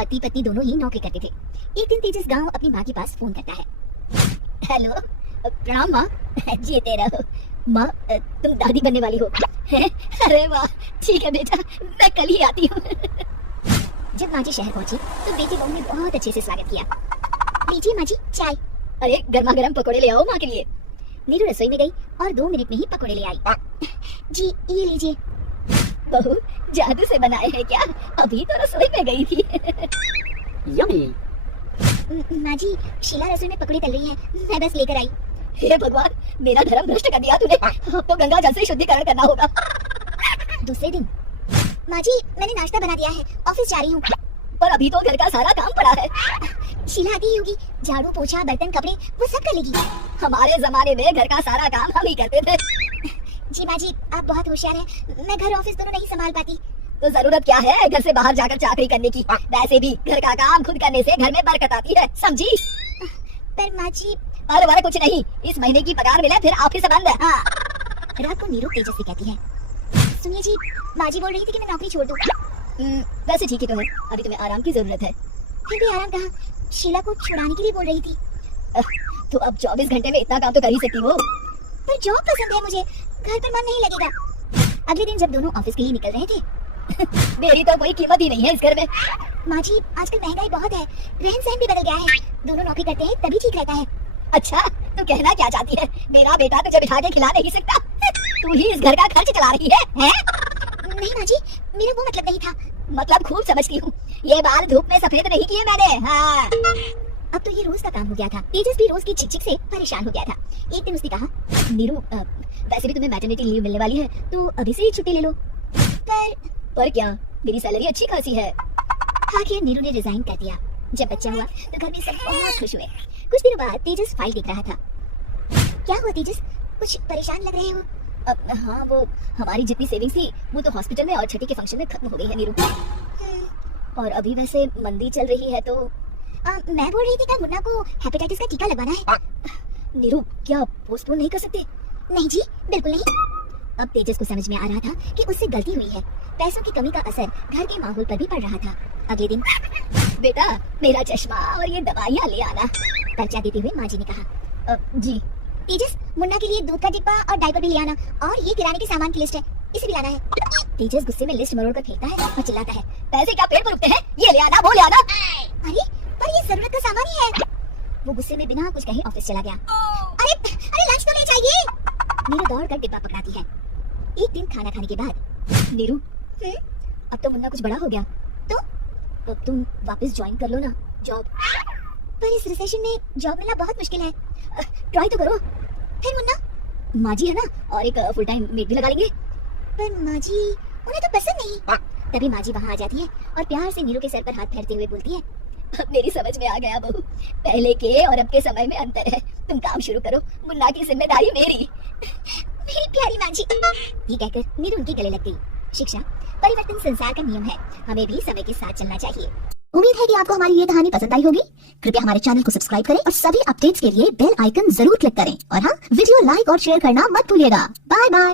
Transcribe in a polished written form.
पति पत्नी दोनों ही नौकरी करते थे। एक दिन तेजस गांव अपनी माँ के पास फोन करता है। हेलो, प्रणाम माँ। जीते रहो माँ, तुम दादी बनने वाली हो हैं? अरे वाह, ठीक है बेटा, मैं कल ही आती हूँ। जब माँ जी शहर पहुंची तो बेटी बहू ने बहुत अच्छे से स्वागत किया। लीजिए माँ जी चाय। अरे गर्मा गर्म पकौड़े ले आओ माँ के लिए। नीरू रसोई में गई और 2 मिनट में ही पकौड़े ले आई। जी ये लीजिए। बहू जादू से बनाए हैं क्या? अभी तो रसोई में गई थी। यम्मी। माँ जी शीला रसोई में पकौड़े तल रही है, मैं बस लेकर आई। हे भगवान, मेरा धर्म भ्रष्ट कर दिया तूने। अब तो गंगा जल से शुद्धिकरण करना होगा। दूसरे दिन, माँ जी मैंने नाश्ता बना दिया है, ऑफिस जा रही हूँ। पर अभी तो घर का सारा काम पड़ा है। शीला आती ही होगी, झाड़ू पोछा बर्तन कपड़े वो सब कर लेगी। हमारे जमाने में घर का सारा काम हम ही करते थे। जी माँ जी आप बहुत होशियार हैं, मैं घर ऑफिस दोनों नहीं संभाल पाती। तो जरूरत क्या है घर से बाहर जाकर चाकरी करने की? वैसे भी घर का काम खुद करने से घर में बरकत आती है, समझी? पर माँ जी। अरे वाले कुछ नहीं, इस महीने की पगार मिले फिर ऑफिस बंद है। हाँ। रात को नीरू तेजस से कहती है, सुनिए जी माँ जी बोल रही थी कि मैं नौकरी छोड़ दूं। वैसे ठीक ही तो है, अभी तुम्हें आराम की जरूरत है। फिर भी आराम कहाँ, शीला को छुड़ाने के लिए बोल रही थी। तो अब 24 घंटे में इतना काम तो कर ही सकती हो। पर जॉब पसंद है मुझे, घर पर मन नहीं लगेगा। अगले दिन जब दोनों ऑफिस के लिए निकल रहे थे, मेरी तो कोई कीमत ही नहीं है इस घर में। माँ जी आजकल महंगाई बहुत है, रहन सहन भी बदल गया है, दोनों नौकरी करते हैं तभी ठीक रहता है। अच्छा तू कहना क्या चाहती है? मेरा बेटा तुझे बिठा के खिला नहीं सकता, तू ही इस घर का खर्च चला रही है? नहीं माँ जी, मेरा वो मतलब नहीं था। मतलब खूब समझती हूँ, ये बाल धूप में सफेद नहीं किए मैंने। हाँ। अब तो ये रोज का काम हो गया था, तेजस भी रोज की चिक-चिक से परेशान हो गया था। एक दिन उसने कहा, नीरू वैसे भी तुम्हें मैटरनिटी लीव मिलने वाली है तो अभी से ही छुट्टी ले लो। पर क्या, मेरी सैलरी अच्छी खासी है। आखिर नीरू ने रिजाइन कर दिया। जब बच्चा हुआ तो घर में सब बहुत खुश हुए। कुछ दिनों बाद तेजस फाइल देख रहा था। क्या हुआ तेजस, कुछ परेशान लग रहे हो? हाँ वो हमारी जितनी सेविंग्स थी वो तो हॉस्पिटल में और छठी के फंक्शन में खत्म हो गई है नीरू। और अभी वैसे मंदी चल रही है तो मैं बोल रही थी कि मुन्ना को हेपेटाइटिस का टीका लगवाना है। नीरू क्या पोस्टपोन नहीं कर सकते? नहीं जी बिल्कुल नहीं। अब तेजस को समझ में आ रहा था कि उससे गलती हुई है, पैसों की कमी का असर घर के माहौल पर भी पड़ रहा था। अगले दिन, बेटा मेरा चश्मा और ये दवाइयाँ ले आना, पर्चा देते हुए माँ जी ने कहा। जी। तेजस मुन्ना के लिए दूध का डिब्बा और डायपर भी ले आना, और ये किराने के सामान की लिस्ट है, इसे भी लाना है। तेजस गुस्से में लिस्ट मरोड़ कर फेंकता है और चिल्लाता है, पैसे क्या पेड़ पर रुकते हैं? ये ले आना वो ले आना। अरे पर ये जरूरत का सामान ही है। वो गुस्से में बिना कुछ कहे ऑफिस चला गया। अरे लंच तो ले जाइए। नीरू दौड़ कर डिब्बा पकड़ाती है। एक दिन खाना खाने के बाद, नीरू अब तो मुन्ना कुछ बड़ा हो गया तो तुम वापस ज्वाइन कर लो ना जॉब। पर इस रिसेशन में जॉब मिलना बहुत मुश्किल है, ट्राई तो करो। फिर मुन्ना, माँ जी है ना, और एक फुल टाइम मेड भी लगा लेंगे। पर माँ जी उन्हें तो पसंद नहीं। तभी माँ जी वहाँ आ जाती है और प्यार से नीरू के सर पर हाथ फेरते हुए बोलती है, अब मेरी समझ में आ गया बहू, पहले के और अब के समय में अंतर है। तुम काम शुरू करो, मुन्ना की जिम्मेदारी मेरी। मेरी प्यारी माँ जी। ये कहकर नीरू उनके गले लग गई। शिक्षा परिवर्तन संसार का नियम है, हमें भी समय के साथ चलना चाहिए। उम्मीद है कि आपको हमारी ये कहानी पसंद आई होगी। कृपया हमारे चैनल को सब्सक्राइब करें और सभी अपडेट्स के लिए बेल आइकन जरूर क्लिक करें। और हाँ, वीडियो लाइक और शेयर करना मत भूलिएगा। Bye bye.